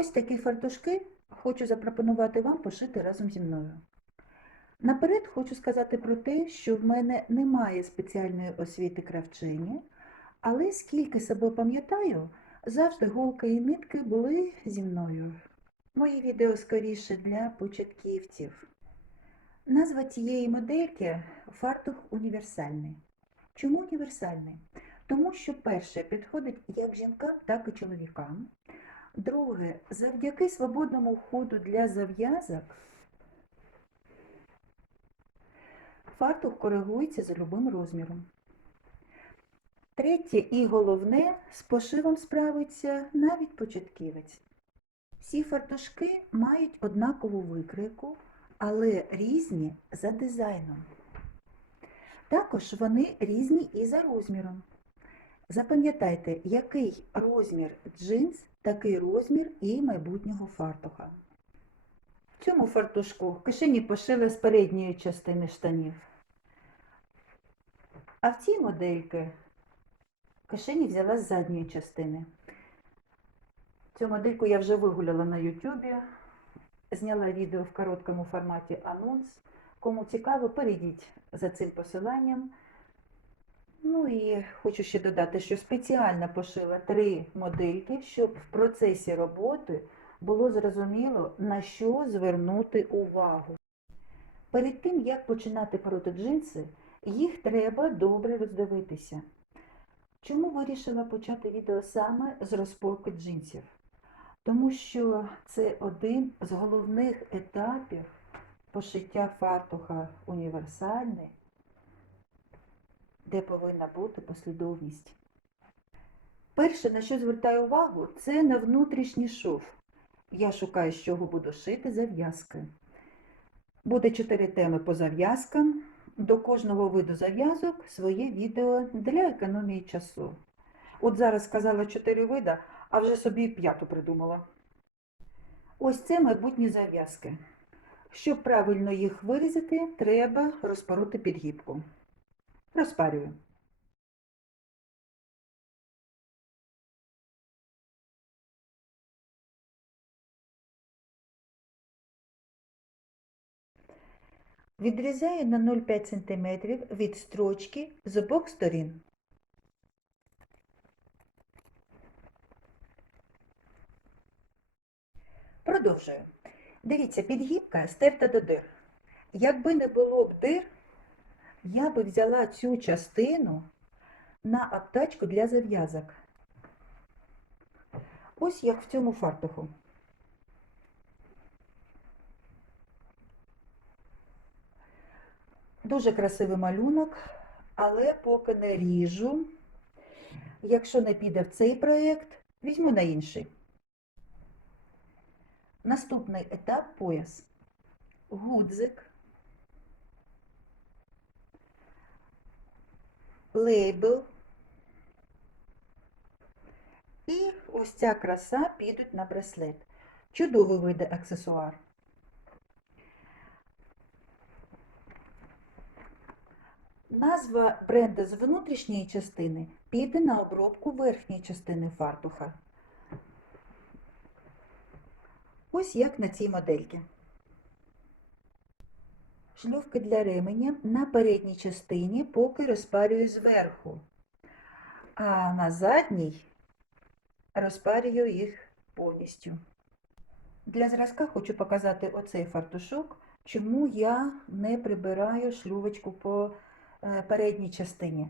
Ось такі фартушки хочу запропонувати вам пошити разом зі мною. Наперед хочу сказати про те, що в мене немає спеціальної освіти кравчині, але скільки себе пам'ятаю, завжди голка і нитки були зі мною. Мої відео скоріше для початківців. Назва цієї модельки фартух універсальний. Чому універсальний? Тому що перше підходить як жінкам, так і чоловікам. Друге, завдяки свободному ходу для зав'язок фартух коригується за любим розміром. Третє і головне, з пошивом справиться навіть початківець. Всі фартушки мають однакову викрику, але різні за дизайном. Також вони різні і за розміром. Запам'ятайте, який розмір джинс, такий розмір і майбутнього фартуха. В цьому фартушку кишені пошили з передньої частини штанів. А в цій модельки кишені взяла з задньої частини. Цю модельку я вже вигуляла на Ютубі, зняла відео в короткому форматі анонс. Кому цікаво, перейдіть за цим посиланням. Ну і хочу ще додати, що спеціально пошила три модельки, щоб в процесі роботи було зрозуміло, на що звернути увагу. Перед тим, як починати пороти джинси, їх треба добре роздивитися. Чому вирішила почати відео саме з розпорки джинсів? Тому що це один з головних етапів пошиття фартуха універсальний, де повинна бути послідовність. Перше, на що звертаю увагу, це на внутрішній шов. Я шукаю, з чого буду шити зав'язки. Буде чотири теми по зав'язкам. До кожного виду зав'язок своє відео для економії часу. От зараз сказала чотири вида, а вже собі п'яту придумала. Ось це майбутні зав'язки. Щоб правильно їх вирізати, треба розпороти підгібку. Розпарюю. Відрізаю на 0,5 см від строчки з обох сторін. Продовжую. Дивіться, підгібка стерта до дир. Якби не було б дир, я би взяла цю частину на обтачку для зав'язок. Ось як в цьому фартуху. Дуже красивий малюнок, але поки не ріжу. Якщо не піде в цей проєкт, візьму на інший. Наступний етап пояс. Гудзик, лейбл. І ось ця краса підуть на браслет. Чудовий вийде аксесуар. Назва бренду з внутрішньої частини піде на обробку верхньої частини фартуха. Ось як на цій модельці. Шлювки для ременя на передній частині поки розпарюю зверху, а на задній розпарюю їх повністю. Для зразка хочу показати оцей фартушок, чому я не прибираю шлювочку по е, передній частині.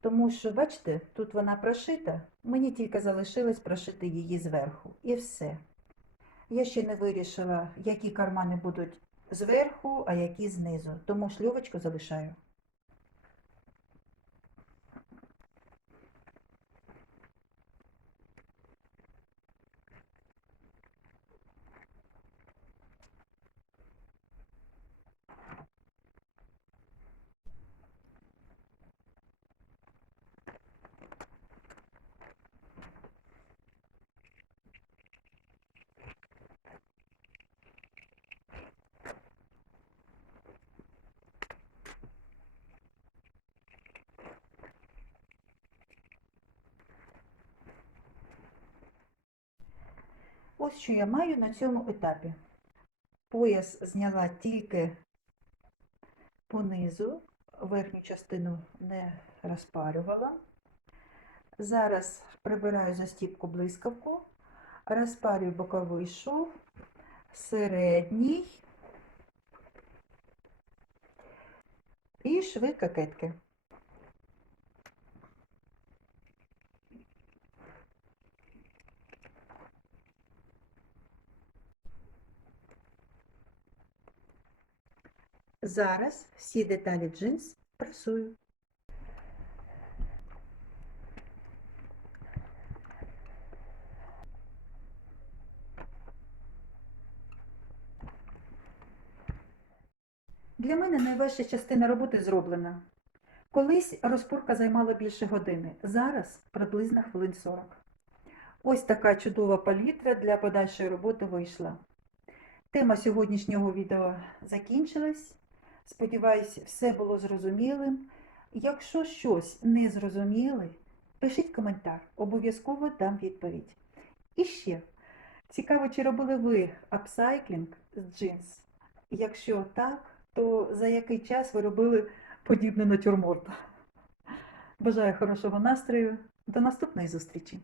Тому що, бачите, тут вона прошита, мені тільки залишилось прошити її зверху. І все. Я ще не вирішила, які кармани будуть зверху, а які знизу, тому шлювочку залишаю. Ось що я маю на цьому етапі. Пояс зняла тільки понизу, верхню частину не розпарювала. Зараз прибираю застіпку блискавку, розпарюю боковий шов, середній і шви кокетки. Зараз всі деталі джинс прасую. Для мене найважча частина роботи зроблена. Колись розпорка займала більше години, зараз приблизно хвилин 40. Ось така чудова палітра для подальшої роботи вийшла. Тема сьогоднішнього відео закінчилась. Сподіваюсь, все було зрозумілим. Якщо щось не зрозуміли, пишіть коментар, обов'язково дам відповідь. І ще, цікаво, чи робили ви апсайклінг з джинс? Якщо так, то за який час ви робили подібне натюрморт? Бажаю хорошого настрою. До наступної зустрічі!